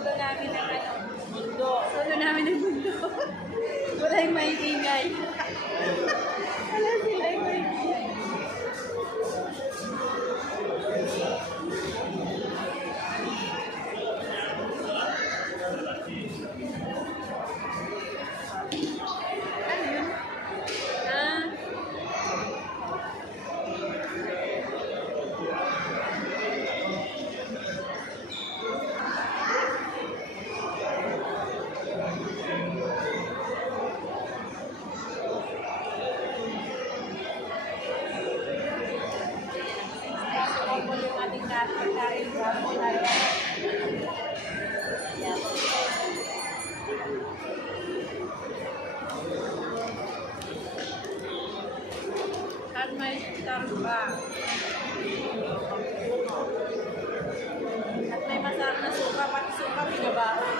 solo namin ang mundo. Solo namin ang mundo. Wala yung maingay. Wala sila yung maingay. At may tarba. At may masarap na suka, pati suka binabaon.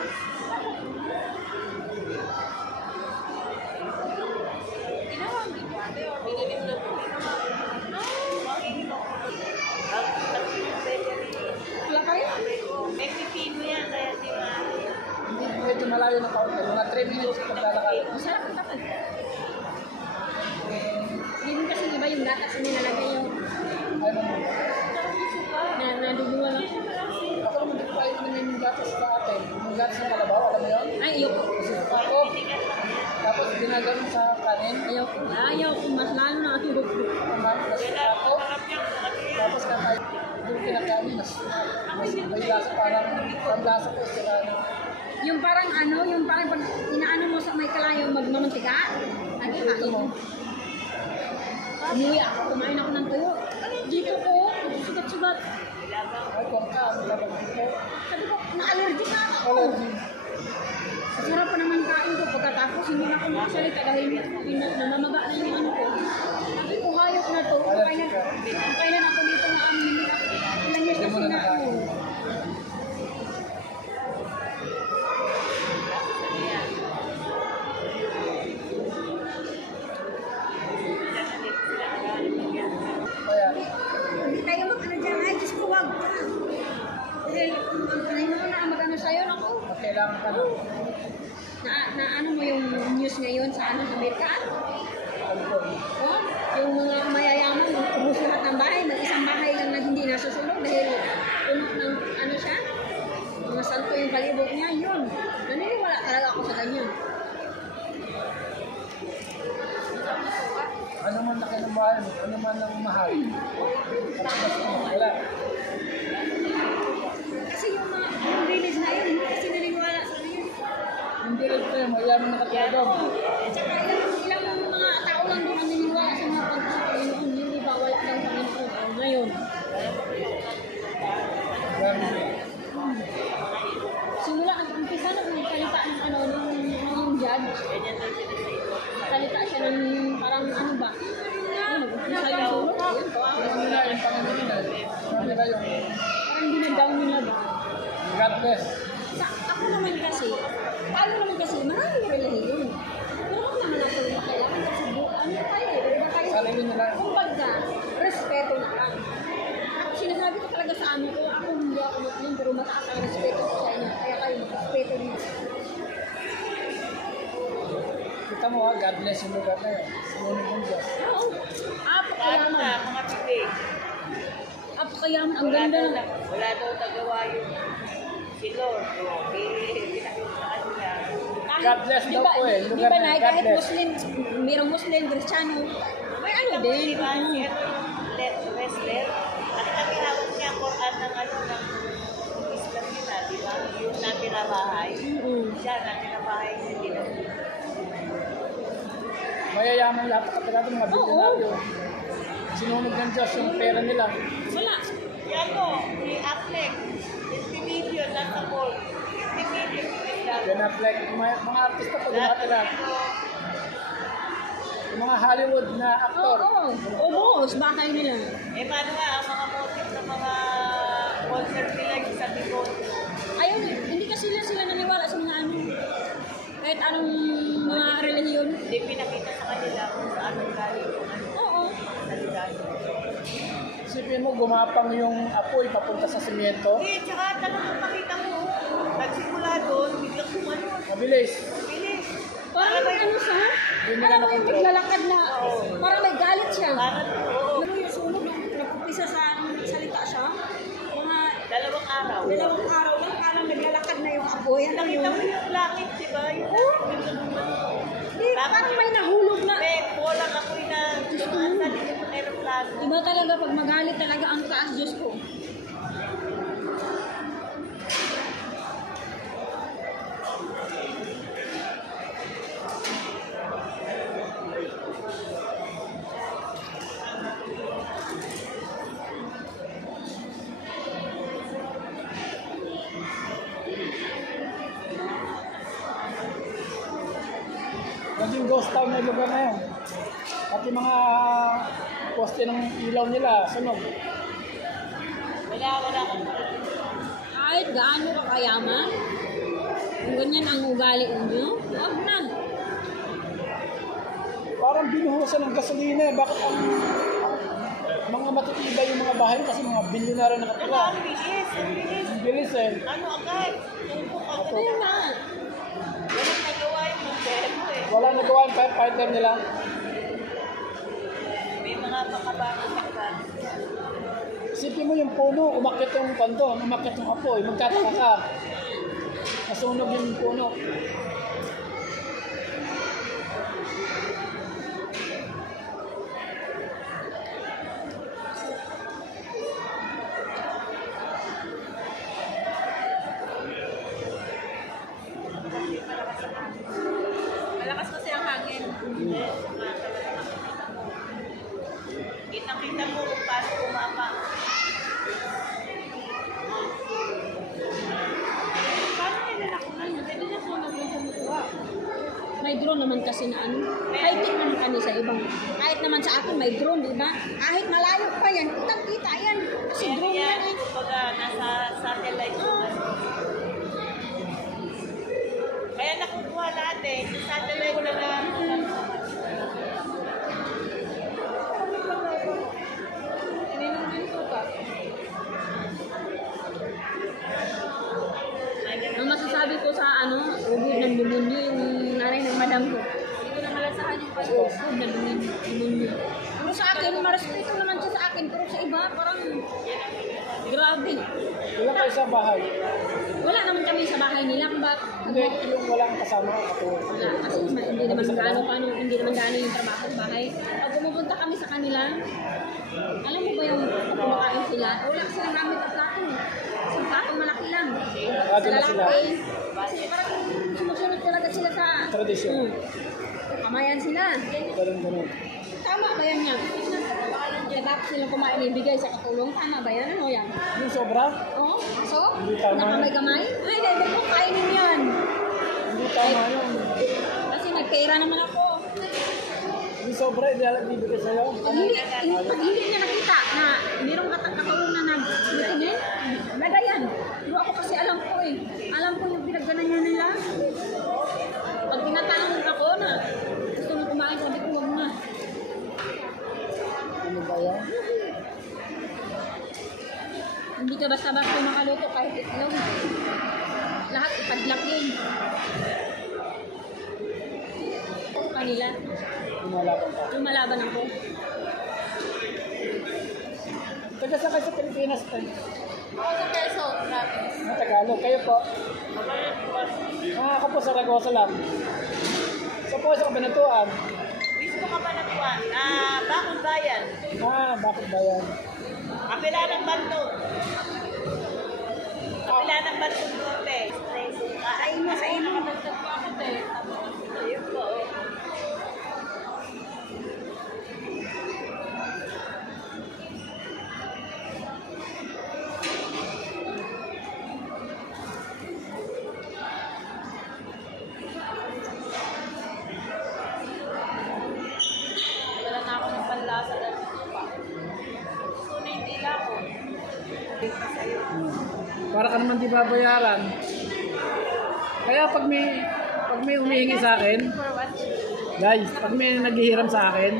Ginawang dito ate, o binilim na ito. Wala kayo? May pipino yan, kaya di ba? Hindi, medyo malayo na kaunti. Mga 3 minutes paglalakad. Masarap ang takal. Hindi kasi iba yung gatas na nilalagay yung Ano mo? nadudungan lang. Ako naman dito tayo naman yung gatas sa atin. Yung gatas ng kalabaw, alam mo yun? Ay, ayoko. Kasi ako, tapos ginagano sa kanin. Ayoko. Ayoko. Mas lalo na atulog ko. Ako, tapos kakain. Yung kinakain, mas may lasa parang lasa ko sila. Yung parang ano, yung parang pag inaano mo sa may kalayo magmamantika. Ano mo? Umuwi ako, kumain ako ng tuyo. Dito ko, sugat-sugat. Ay, kung ka, malabag dito. Sabi ko, na-allergic na ako. Allergy. Sarap pa naman kain ko. Pagkatapos, hindi na ako makasalita dahil namamaga na yung ano ko. Sabi ko, hayop na to. Kailan ako dito na ilang years kasi na ako. Kaya, Hindi tayo mag-ano dyan. Ay, Diyos ko, wag ka. Dahil, anay mo na mag-ano sa'yo, naku. kailangan ka na. Na ano mo yung news ngayon sa ano, Amerika? Alcohol. Oh, yung mga mayayaman, ubus lahat ng bahay, mag-isang bahay lang na hindi nasusunog dahil puno ng ano siya, mga santo yung palibot niya, yun. Naniniwala talaga ako sa ganyan. Ano man laki ng bahay mo, ano man ang mahal. Wala. Kasi yung mga yung village na yun, hindi kasi naniniwala sa ganyan. Hindi rin ito, mayaman na katulog. At saka ilang mga tao lang doon ang naniniwala sa mga pagka sa Panginoon, hindi ba wala ng Panginoon ngayon. Simula ang umpisa na kung salita ng ano, yung judge. Salita siya ng parang ano ba? Umpisa yung sulok. Yun, Ano nila yung Panginoon nila? Ano nila yung parang dinadaw nila ba? God bless. Ako naman kasi, paano naman kasi, maraming relihiyon. Pero kung naman ako yung kailangan kasi ano tayo eh, Sarili nila. kumbaga, respeto na lang. Ako sinasabi ko talaga sa amin ko, ako hindi ako Muslim, pero mataas ang respeto ko sa inyo. Kaya kayo, respeto niyo. Kita mo ha, God bless yung lugar na yun. Sinunod ng Diyos. Oo. Apakayaman. Mga pipi. Apakayaman. Ang ganda ng... Wala daw tagawa yung si Lord. Pinakita niya. God bless daw po eh. Di Lugar ba na na, God kahit bless. Muslim, mayroong Muslim, Kristiyano, may ano Alam mo, din. di ba? Si wrestler. At natinawag niya ang Quran ng ano, ng Islam nila, di ba? Yung natirabahay. Siya, natirabahay niya din. Mayayaman lahat ng kapatid mga bilyonaryo. Sinunod ng Diyos yung pera nila. Wala. Yan mo, si Affleck, 50 million lang sa mall. 50 million lang. Ben Affleck, mga artista pa lahat. Yung mga Hollywood na aktor. Oo. Ubos, bakay nila. Eh, paano nga ang mga motive ng mga concert nila yung sa Bicol? Ayun, hindi kasi sila naniwala sa mga ano. Kahit anong mga relihiyon. Hindi pinakita sa kanila kung saan ang galing yung ano, Oo. salita. Isipin mo, gumapang yung apoy papunta sa simyento. Eh, tsaka tanong mo, pakita mo, nagsisimula mula doon, biglang kumano. Mabilis. Bilis. Parang may ano siya? Alam mo yung naglalakad na, parang may galit siya. Parang, oo. Ano yung sunog nung nag-upisa sa salita siya? Mga Dalawang araw. dalawang araw lang, parang naglalakad na yung apoy. Ano Nakita yung... mo yung langit, di ba? Yung biglang kumano. Parang may nahulog na. May bolang ako'y na sa likod ng aeroplano. Iba talaga pag magalit talaga ang taas, Diyos ko. Naging ghost town na lugar na yun. At yung mga poste ng ilaw nila, sunog. Wala kang Kahit gaano ka kayaman, kung ganyan ang ugali ninyo, huwag na. Parang binuhusan ng gasolina eh. Bakit ang mga matitibay yung mga bahay kasi mga bilyonaryo na katila. ang bilis, ang bilis. Ang bilis eh. Ano agad? Tumpok agad. Kaya nga. Walang nagawa yung gobyerno eh. Wala nagawa ang firefighter nila. May mga makabago sa kan. Isipin mo yung puno, umakyat yung kanto, umakyat yung apoy, magkataka ka. Nasunog yung puno. Malakas kasi ang hangin. Kitang-kita mo kung paano kumapa. Paano nila nakuha niya? Pwede na po nagkumukuha. May drone naman kasi na ano. High-tech naman kami sa ibang. Kahit naman sa akin may drone, di ba? Kahit malayo pa yan, kitang-kita yan. Kasi Kaya drone yan eh. kumbaga, nasa satellite yung ano. Kaya nakukuha natin, yung satellite na lang. Ang masasabi ko sa ano, ubod ng demonyo, yung nanay ng madam ko. Hindi ko na malasahan yung ubod ng demonyo. Pero sa akin, marespeto naman siya sa akin, pero sa iba, parang grabe. Ilan kayo sa bahay? Wala naman kami sa bahay nila, kung ba? Hindi, yung walang kasama katulad. Wala, kasi hindi naman gaano yung trabaho sa bahay. Pag pumupunta kami sa kanila, alam mo ba yung kumakain sila? Wala silang gamit sa plato. Sa plato malaki lang. Grabe na sila. Kasi parang sumusunod talaga sila sa Tradisyon. kamayan sila. Ganun. Tama ba yan nga? Tapos silang kumain ibigay sa katulong. Tama ba yan? Ano yan? Yung sobra, Oo? So? Hindi tama. Nakamay-gamay? Ay, hindi ko kainin yan. hindi tama yun. Kasi nagpera naman ako. Yung sobra, hindi alam bibigay sa'yo. Pag hindi niya nakita na mayroong katulong na nag-litinin, nagayan. Pero ako kasi alam ko eh. Alam ko yung pinagganan niya nila. Pag tinatanong ako na gusto mo kumain, sabi ko wag na. Ano ba yan? Hindi ka basta-basta makaluto kahit itlog. Lahat ipadlak yun. Kanila. Lumalaban ka. Lumalaban ako. Taga sa kayo sa Pilipinas tayo. Ako sa Quezon, province. Tagalog. Kayo po? Ako po sa Ragosa lang. So po sa Kabanatuan. Mismo ka ba natuwa? Bakong bayan. Bakit ba yan? Kapila ng Bantog. Kapila ng Bantog Norte. Ay, Ayun, nakadagdag pa ako, te. ayun po. Wala na ako ng panlasa dahil pa. Gusto na yung tila ko. Para ka naman di babayaran. Kaya pag may humihingi sa akin, guys, pag may naghihiram sa akin,